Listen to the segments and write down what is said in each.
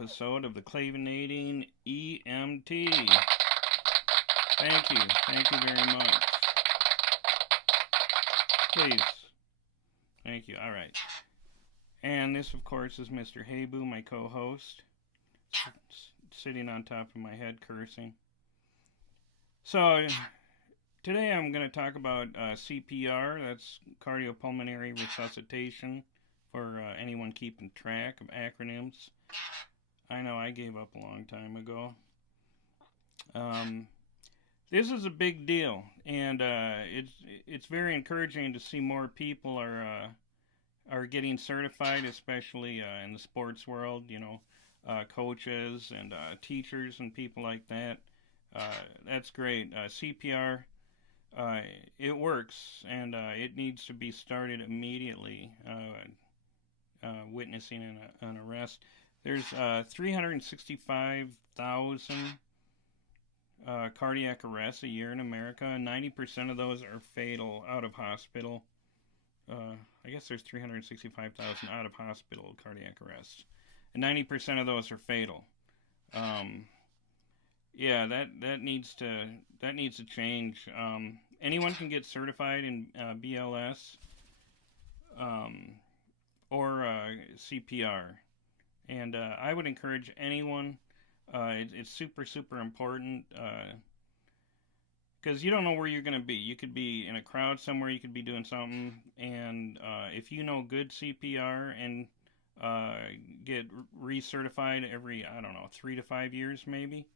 episode of the Clavinating EMT. Thank you. Thank you very much. Please. Thank you. All right. And this, of course, is Mr. Habu, my co-host, sitting on top of my head cursing. So, today I'm going to talk about CPR, that's cardiopulmonary resuscitation, for anyone keeping track of acronyms. I know I gave up a long time ago. This is a big deal, and it's very encouraging to see more people are getting certified, especially in the sports world. You know, coaches and teachers and people like that. That's great. CPR, it works, and it needs to be started immediately. Witnessing an arrest. There's 365,000 cardiac arrests a year in America, and 90% of those are fatal out of hospital. I guess there's 365,000 out of hospital cardiac arrests, and 90% of those are fatal. Yeah, that needs to change. Anyone can get certified in BLS. Or CPR. And I would encourage anyone, it's super important, because you don't know where you're going to be. You could be in a crowd somewhere, you could be doing something, and if you know good CPR and get recertified every, 3 to 5 years maybe,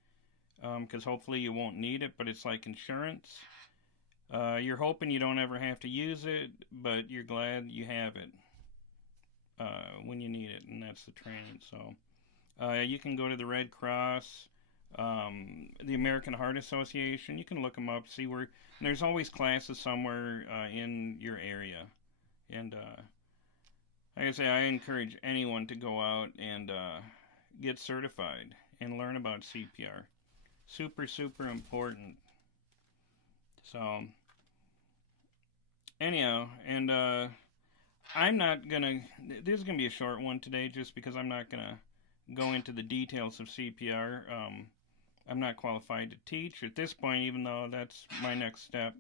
because hopefully you won't need it, but it's like insurance. You're hoping you don't ever have to use it, but you're glad you have it when you need it, and that's the training. So you can go to the Red Cross, the American Heart Association. You can look them up, see where. There's always classes somewhere in your area, and like I say, I encourage anyone to go out and get certified and learn about CPR. Super important. So anyhow, and I'm not gonna. This is gonna be a short one today, just because I'm not gonna go into the details of CPR. I'm not qualified to teach at this point, even though that's my next step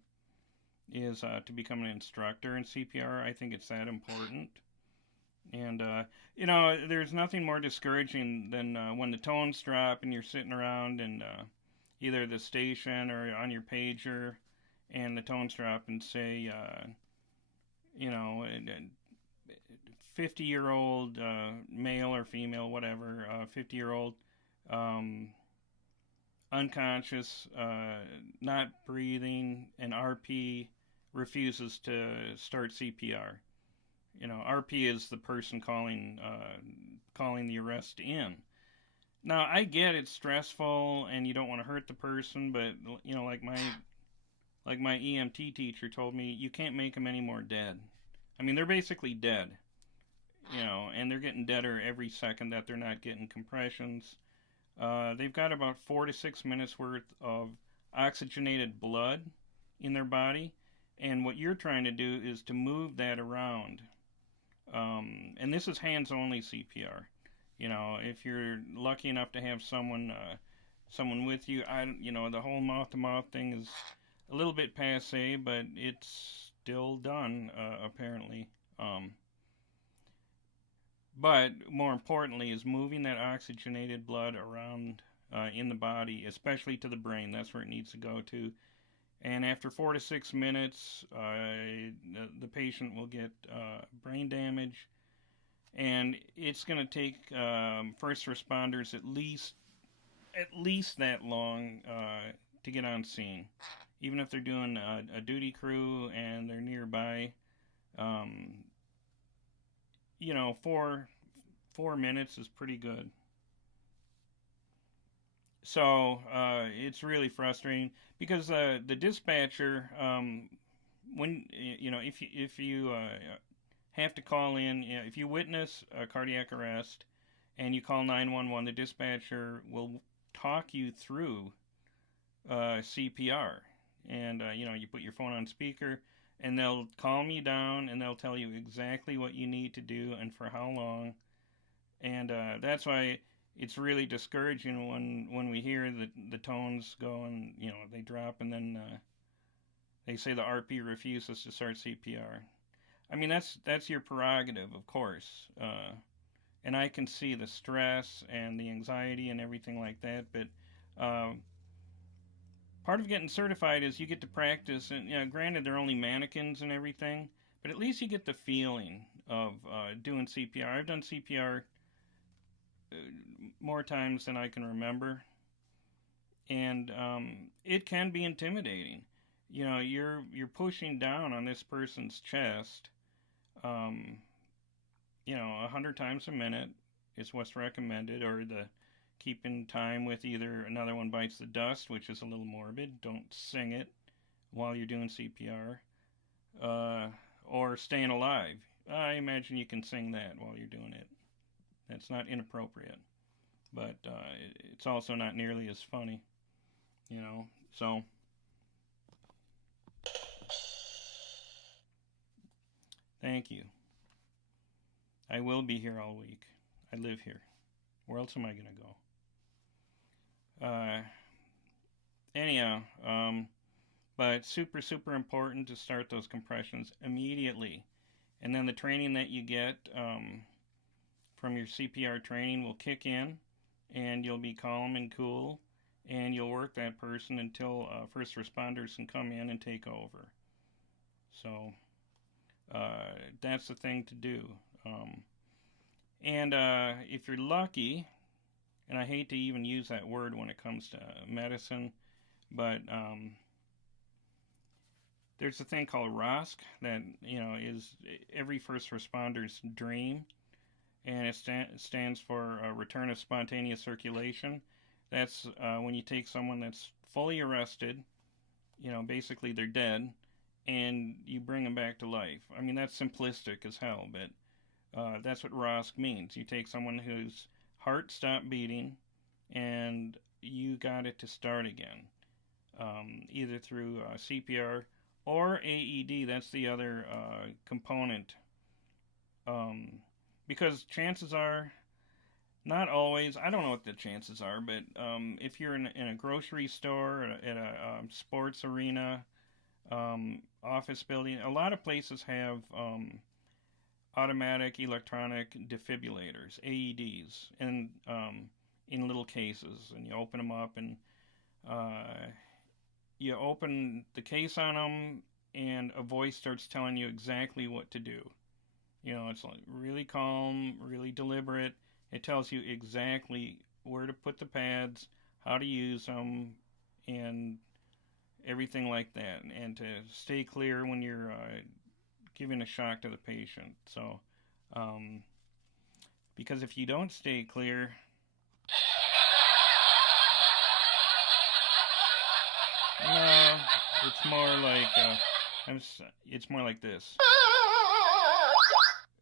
is to become an instructor in CPR. I think it's that important, and there's nothing more discouraging than when the tones drop and you're sitting around and either the station or on your pager, and the tones drop and say, 50-year-old male or female, whatever, 50-year-old unconscious, not breathing, and RP refuses to start CPR. RP is the person calling the arrest in. Now, I get it's stressful and you don't want to hurt the person, but like my EMT teacher told me, you can't make them any more dead. I mean, they're basically dead, and they're getting deader every second that they're not getting compressions. They've got about 4 to 6 minutes worth of oxygenated blood in their body, and what you're trying to do is to move that around. And this is hands-only CPR. If you're lucky enough to have someone with you, the whole mouth-to-mouth thing is a little bit passé, but it's still done, apparently. But more importantly is moving that oxygenated blood around in the body, especially to the brain. That's where it needs to go to. And after 4 to 6 minutes, the patient will get brain damage. And it's going to take first responders at least that long to get on scene. Even if they're doing a duty crew and they're nearby, 4 minutes is pretty good. So it's really frustrating because the dispatcher, when if you have to call in, if you witness a cardiac arrest and you call 911, the dispatcher will talk you through CPR. And you put your phone on speaker, and they'll calm you down, and they'll tell you exactly what you need to do and for how long. And that's why it's really discouraging when we hear the tones go and they drop, and then they say the RP refuses to start CPR. I mean, that's your prerogative, of course, and I can see the stress and the anxiety and everything like that. But part of getting certified is you get to practice, and granted they're only mannequins and everything, but at least you get the feeling of doing CPR. I've done CPR more times than I can remember, and it can be intimidating. You're pushing down on this person's chest, 100 times a minute is what's recommended, or the keeping time with either Another One Bites the Dust, which is a little morbid. Don't sing it while you're doing CPR, or Staying Alive. I imagine you can sing that while you're doing it. That's not inappropriate, but it's also not nearly as funny, So, thank you. I will be here all week. I live here. Where else am I going to go? Anyhow, but super, super important to start those compressions immediately. And then the training that you get from your CPR training will kick in, and you'll be calm and cool, and you'll work that person until first responders can come in and take over. So that's the thing to do. And if you're lucky, and I hate to even use that word when it comes to medicine, but there's a thing called ROSC that is every first responder's dream, and it stands for return of spontaneous circulation. That's when you take someone that's fully arrested, basically they're dead, and you bring them back to life. I mean, that's simplistic as hell, but that's what ROSC means. You take someone whose heart stopped beating, and you got it to start again, either through CPR or AED. That's the other component, because chances are, not always, I don't know what the chances are, but if you're in a grocery store, at a sports arena, office building, a lot of places have automatic electronic defibrillators, AEDs, and in little cases, and you open them up, and you open the case on them, and a voice starts telling you exactly what to do. It's like really calm, really deliberate. It tells you exactly where to put the pads, how to use them, and everything like that, and to stay clear when you're giving a shock to the patient. So, because if you don't stay clear, no, it's more like it's more like this.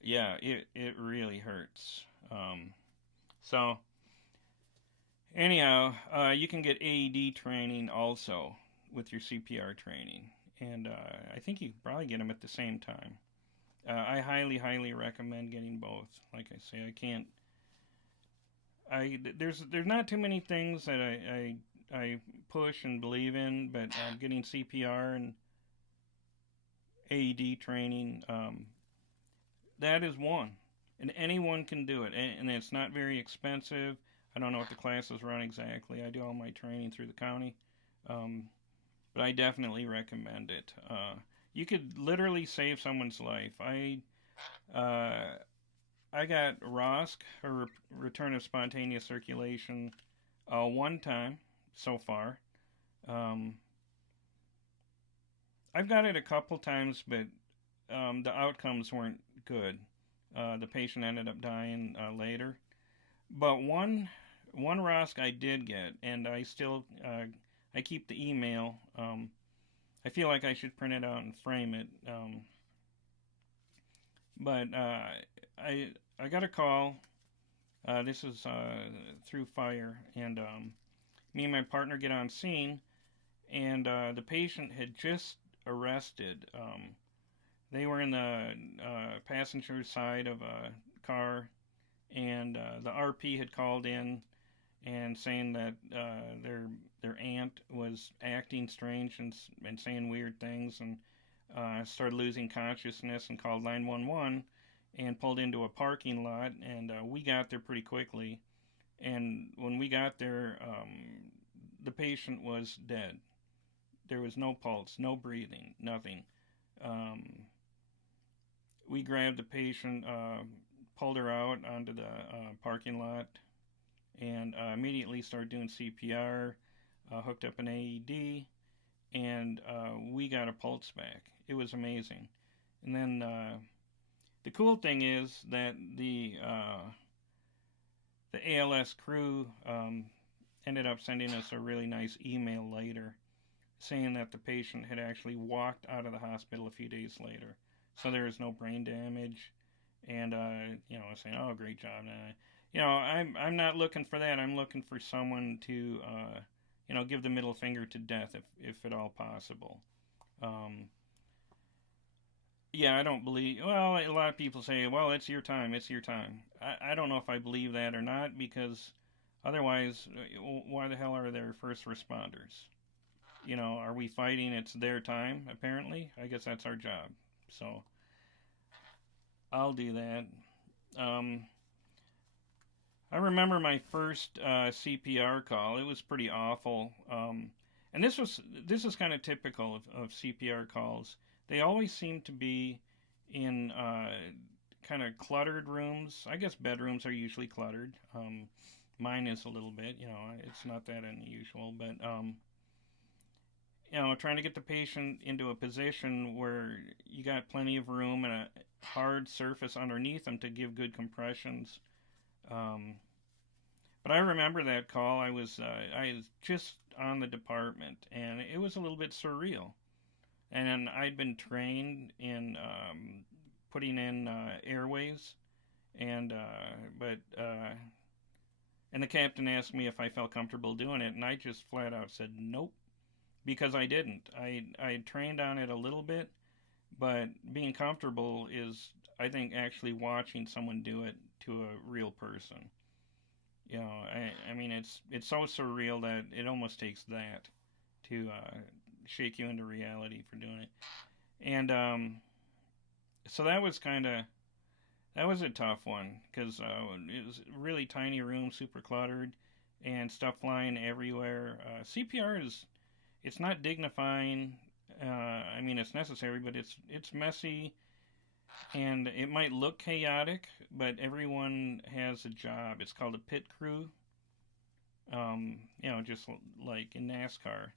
Yeah, it really hurts. So anyhow, you can get AED training also with your CPR training, and I think you can probably get them at the same time. I highly, highly recommend getting both. Like I say, there's not too many things that I push and believe in, but getting CPR and AED training, that is one, and anyone can do it, and it's not very expensive. I don't know what the classes run exactly. I do all my training through the county, but I definitely recommend it. You could literally save someone's life. I got ROSC, or return of spontaneous circulation, one time so far. I've got it a couple times, but the outcomes weren't good. The patient ended up dying later. But one ROSC I did get, and I still I keep the email. I feel like I should print it out and frame it. But I got a call. This is through fire, and me and my partner get on scene, and the patient had just arrested. They were in the passenger side of a car, and the RP had called in and saying that their aunt was acting strange and saying weird things, and started losing consciousness, and called 911 and pulled into a parking lot. And we got there pretty quickly. And when we got there, the patient was dead. There was no pulse, no breathing, nothing. Um, we grabbed the patient, pulled her out onto the parking lot, and immediately started doing CPR, hooked up an AED, and we got a pulse back. It was amazing. And then the cool thing is that the ALS crew ended up sending us a really nice email later saying that the patient had actually walked out of the hospital a few days later. So there was no brain damage. And, saying, oh, great job. I'm not looking for that. I'm looking for someone to, give the middle finger to death if at all possible. I don't believe, well, a lot of people say, well, it's your time, it's your time. I don't know if I believe that or not, because otherwise, why the hell are there first responders? Are we fighting it's their time, apparently? I guess that's our job. So, I'll do that. I remember my first CPR call. It was pretty awful. And this is kind of typical of CPR calls. They always seem to be in kind of cluttered rooms. I guess bedrooms are usually cluttered. Mine is a little bit. It's not that unusual, but trying to get the patient into a position where you got plenty of room and a hard surface underneath them to give good compressions. But I remember that call. I was just on the department, and it was a little bit surreal. And I'd been trained in putting in airways, and the captain asked me if I felt comfortable doing it, and I just flat out said nope, because I didn't. I trained on it a little bit, but being comfortable is, I think, actually watching someone do it to a real person. I mean, it's so surreal that it almost takes that to shake you into reality for doing it. And so that was a tough one, because it was a really tiny room, super cluttered, and stuff flying everywhere. CPR it's not dignifying. I mean, it's necessary, but it's messy, and it might look chaotic, but everyone has a job. It's called a pit crew. Just like in NASCAR.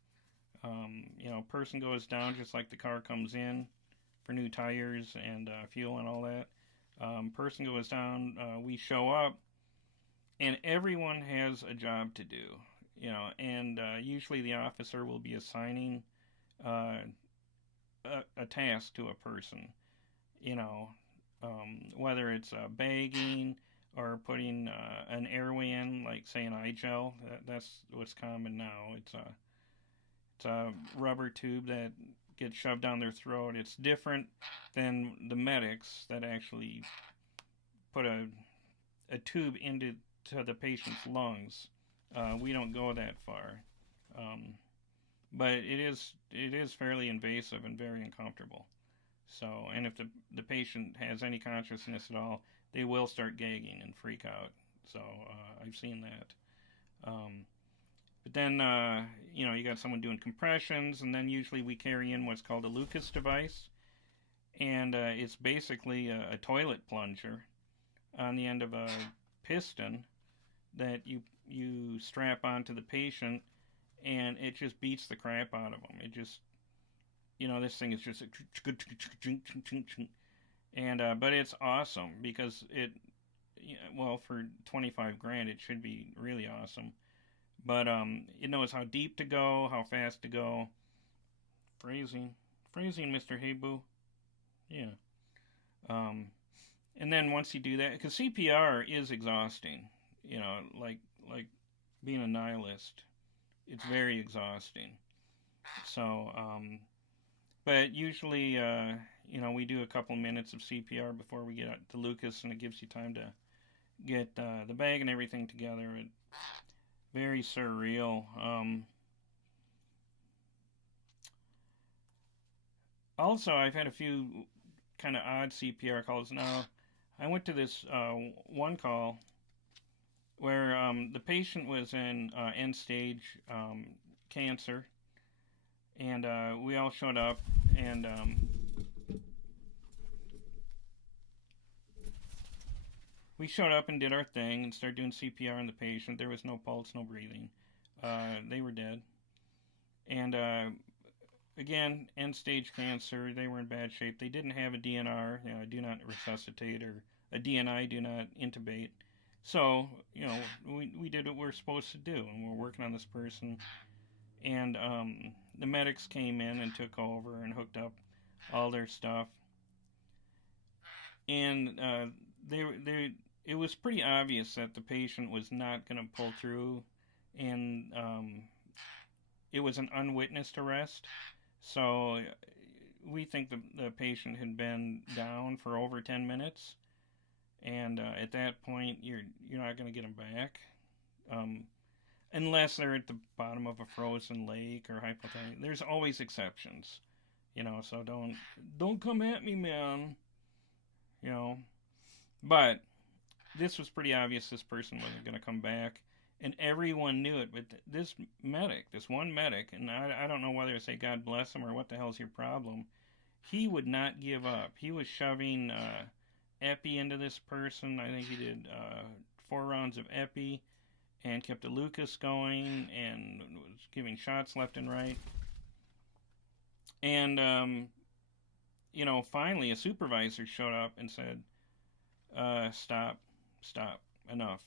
Person goes down just like the car comes in for new tires and fuel and all that. Person goes down, we show up, and everyone has a job to do. And usually the officer will be assigning a task to a person. Whether it's bagging or putting an airway in, like say an eye gel. That's what's common now. It's a rubber tube that gets shoved down their throat. It's different than the medics that actually put a tube into the patient's lungs. We don't go that far, but it is fairly invasive and very uncomfortable. So, and if the patient has any consciousness at all, they will start gagging and freak out. So I've seen that. But then, you got someone doing compressions, and then usually we carry in what's called a Lucas device. And it's basically a toilet plunger on the end of a piston that you strap onto the patient, and it just beats the crap out of them. It just, this thing is just, and but it's awesome because for 25 grand, it should be really awesome. But it knows how deep to go, how fast to go. Phrasing, Mr. Heyboo. Yeah. And then once you do that, because CPR is exhausting, like being a nihilist, it's very exhausting. So, but usually, we do a couple minutes of CPR before we get out to Lucas, and it gives you time to get the bag and everything together. Very surreal. Also, I've had a few kind of odd CPR calls. Now, I went to this one call where the patient was in end stage cancer, and we all showed up, and we showed up and did our thing and started doing CPR on the patient. There was no pulse, no breathing. They were dead, and again, end stage cancer. They were in bad shape. They didn't have a DNR, do not resuscitate, or a DNI, do not intubate. So, we did what we're supposed to do, and we're working on this person. And the medics came in and took over and hooked up all their stuff. And it was pretty obvious that the patient was not going to pull through, and it was an unwitnessed arrest. So we think the patient had been down for over 10 minutes, and at that point, you're not going to get them back, unless they're at the bottom of a frozen lake or hypothermia. There's always exceptions, So don't come at me, man. You know, but this was pretty obvious. This person wasn't going to come back, and everyone knew it. But this one medic, and I don't know whether to say God bless him or what the hell's your problem. He would not give up. He was shoving epi into this person. I think he did 4 rounds of epi and kept a Lucas going and was giving shots left and right. And finally a supervisor showed up and said, stop, enough.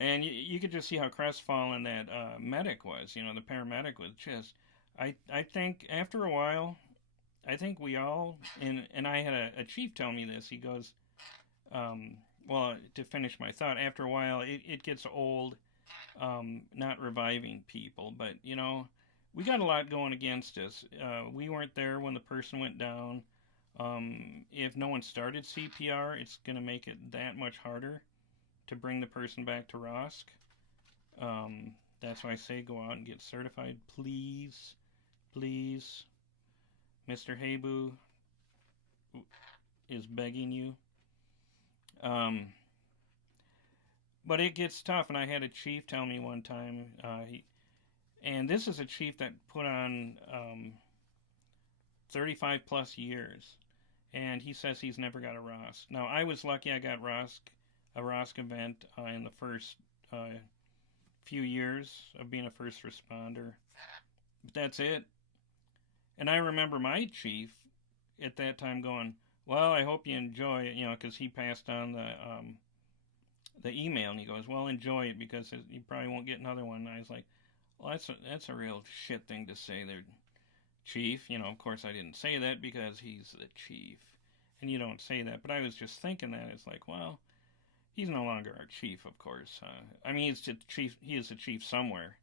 And you could just see how crestfallen that medic was. The paramedic was just. I think after a while, I think we all, and I had a chief tell me this. He goes, well, to finish my thought, after a while it gets old, not reviving people. But we got a lot going against us. We weren't there when the person went down. If no one started CPR, it's going to make it that much harder to bring the person back to ROSC. That's why I say go out and get certified, please. Please. Mr. Habu is begging you. But it gets tough, and I had a chief tell me one time, and this is a chief that put on 35 plus years, and he says he's never got a ROSC. Now, I was lucky I got a ROSC event in the first few years of being a first responder, but that's it. And I remember my chief at that time going, well, I hope you enjoy it, because he passed on the email, and he goes, well, enjoy it, because you probably won't get another one. And I was like, well, that's a real shit thing to say there, chief. Of course I didn't say that because he's the chief, and you don't say that. But I was just thinking that it's like, well, he's no longer our chief, of course. I mean, he's the chief. He is the chief somewhere,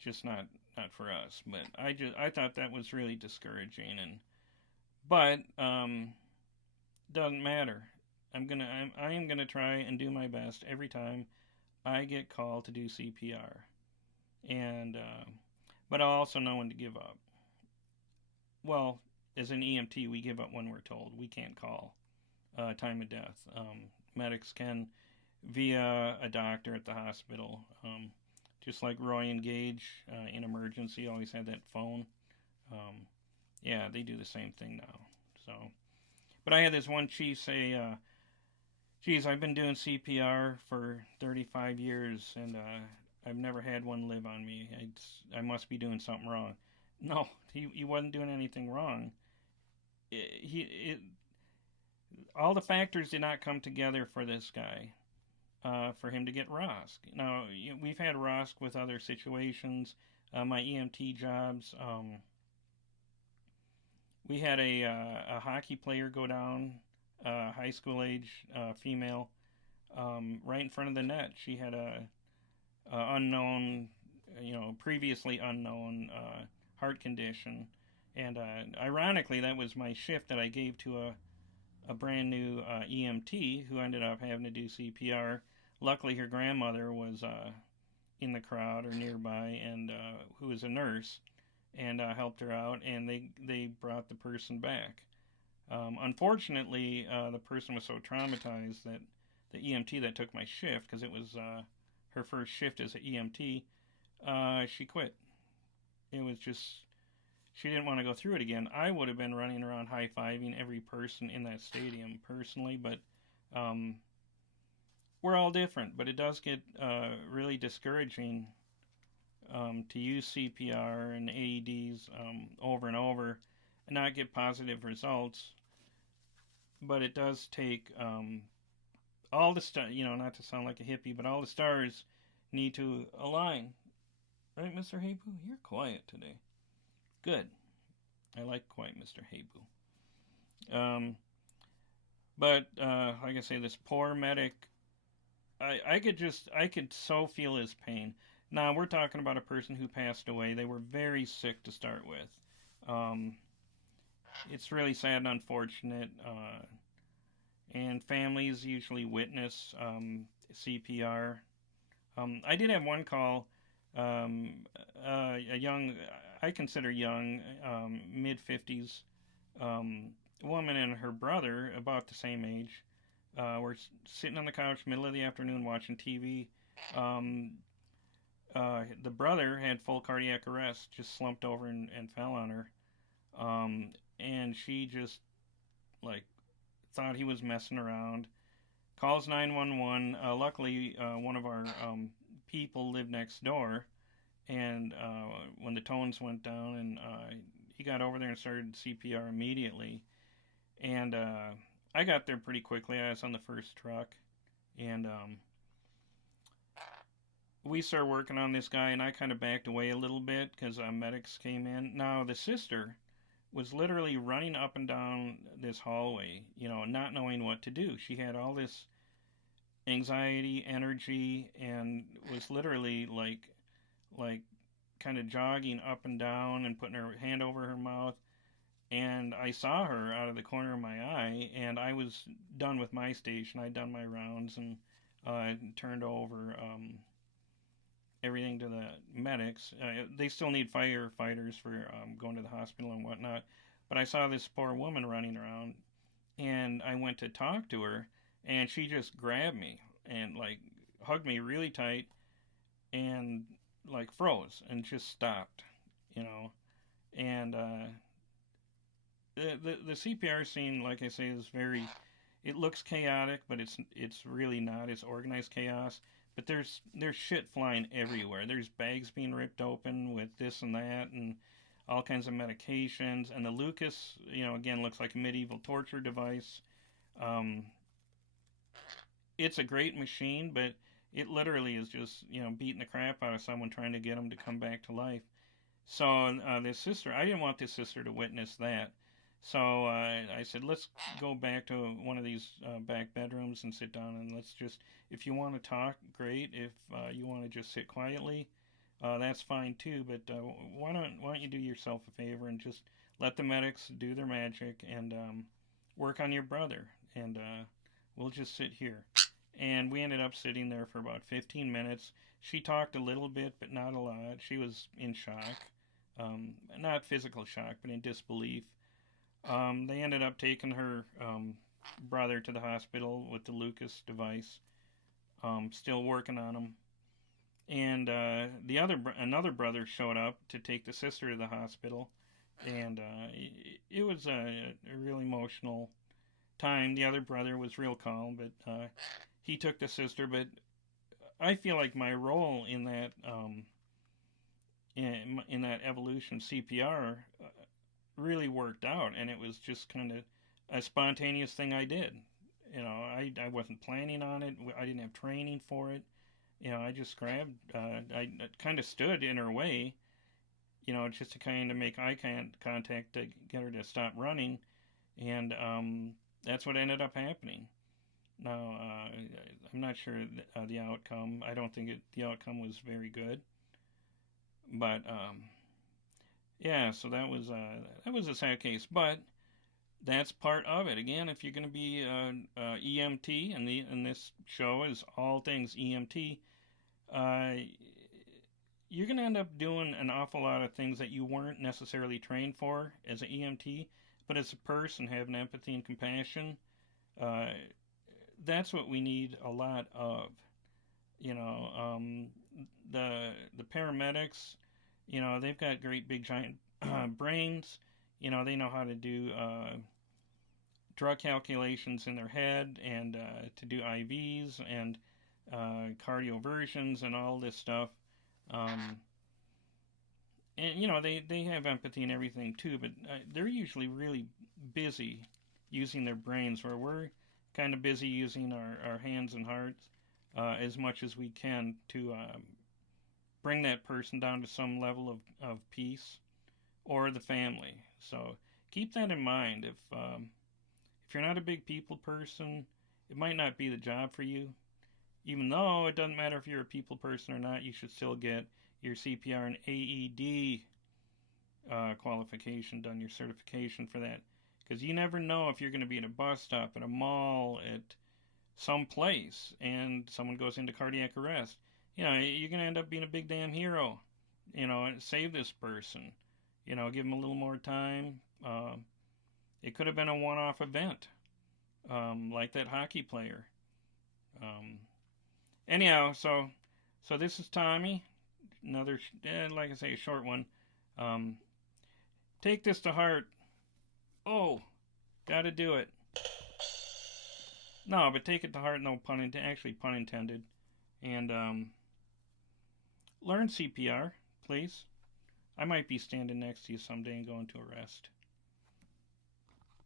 just not for us. But I thought that was really discouraging, but doesn't matter. I am gonna try and do my best every time I get called to do CPR, and but I also know when to give up. Well, as an EMT, we give up when we're told. We can't call time of death. Medics can via a doctor at the hospital. Just like Roy and Gage in emergency always had that phone. Yeah, they do the same thing now. So, but I had this one chief say, geez, I've been doing CPR for 35 years, and I've never had one live on me. I must be doing something wrong. No, he wasn't doing anything wrong. All the factors did not come together for this guy, for him to get ROSC. Now, we've had ROSC with other situations. My EMT jobs, we had a hockey player go down, high school age female, right in front of the net. She had a unknown, previously unknown heart condition, and ironically, that was my shift that I gave to a brand new EMT who ended up having to do CPR. Luckily, her grandmother was in the crowd or nearby, and who was a nurse, and helped her out, and they brought the person back. Unfortunately, the person was so traumatized that the EMT that took my shift, because it was her first shift as an EMT, she quit. It was just, she didn't want to go through it again. I would have been running around high fiving every person in that stadium personally, but um, we're all different. But it does get really discouraging to use CPR and AEDs over and over and not get positive results. But it does take all the stars, not to sound like a hippie, but all the stars need to align. Right, Mr. Habu? You're quiet today. Good. I like quiet, Mr. Habu. But like I say, this poor medic, I could so feel his pain. Now we're talking about a person who passed away. They were very sick to start with. Um, it's really sad and unfortunate. And families usually witness CPR. I did have one call. A young, I consider young, mid 50s woman and her brother, about the same age, were sitting on the couch, middle of the afternoon, watching TV. Um, the brother had full cardiac arrest, just slumped over and fell on her. And she just, like, thought he was messing around. Calls 911. Luckily, one of our people lived next door, and when the tones went down, and he got over there and started CPR immediately. And I got there pretty quickly. I was on the first truck, and we started working on this guy, and I kind of backed away a little bit because medics came in. Now, the sister was literally running up and down this hallway, not knowing what to do. She had all this anxiety, energy, and was literally like kind of jogging up and down and putting her hand over her mouth. And I saw her out of the corner of my eye, and I was done with my station. I'd done my rounds and turned over everything to the medics. They still need firefighters for going to the hospital and whatnot. But I saw this poor woman running around, and I went to talk to her, and she just grabbed me and like hugged me really tight and like froze and just stopped, And the CPR scene, like I say, is very. It looks chaotic, but it's really not. It's organized chaos. But there's shit flying everywhere. There's bags being ripped open with this and that, and all kinds of medications. And the Lucas, again, looks like a medieval torture device. Um, it's a great machine, but it literally is just beating the crap out of someone trying to get them to come back to life. So this sister, I didn't want this sister to witness that. So I said, let's go back to one of these back bedrooms and sit down, and let's just, if you want to talk, great. If you want to just sit quietly, that's fine too. But why don't you do yourself a favor and just let the medics do their magic and work on your brother, and we'll just sit here. And we ended up sitting there for about 15 minutes. She talked a little bit, but not a lot. She was in shock. Not physical shock, but in disbelief. They ended up taking her brother to the hospital with the Lucas device, still working on him. And another brother showed up to take the sister to the hospital, and it was a real emotional time. The other brother was real calm, but he took the sister. But I feel like my role in that in that evolution of CPR really worked out, and it was just kind of a spontaneous thing I did. I wasn't planning on it. I didn't have training for it. I just grabbed. I kind of stood in her way, just to kind of make eye contact to get her to stop running, and that's what ended up happening. Now, I'm not sure the outcome. I don't think the outcome was very good, but yeah. So that was a sad case. But that's part of it. Again, if you're going to be EMT, and this show is all things EMT, uh, you're going to end up doing an awful lot of things that you weren't necessarily trained for as an EMT, but as a person, having empathy and compassion, uh, that's what we need a lot of. You know, the paramedics, they've got great big giant brains. They know how to do drug calculations in their head, and to do IVs and cardioversions and all this stuff. Um, and they have empathy and everything too, but they're usually really busy using their brains, where we're kind of busy using our hands and hearts as much as we can to bring that person down to some level of peace, or the family. So keep that in mind. If you're not a big people person, it might not be the job for you. Even though it doesn't matter if you're a people person or not, you should still get your CPR and AED qualification done, your certification for that. Because you never know if you're going to be at a bus stop, at a mall, at some place, and someone goes into cardiac arrest. You're going to end up being a big damn hero. And save this person. Give them a little more time. It could have been a one-off event, like that hockey player. Um, Anyhow, so this is Tommy. Another, like I say, a short one. Um, Take this to heart. Oh, gotta do it. No, but take it to heart. No pun intended. Actually, pun intended. And learn CPR, please. I might be standing next to you someday and going to a rest.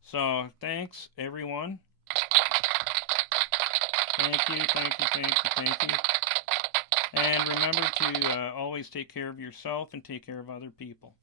So thanks, everyone. Thank you, thank you, thank you, thank you. And remember to always take care of yourself and take care of other people.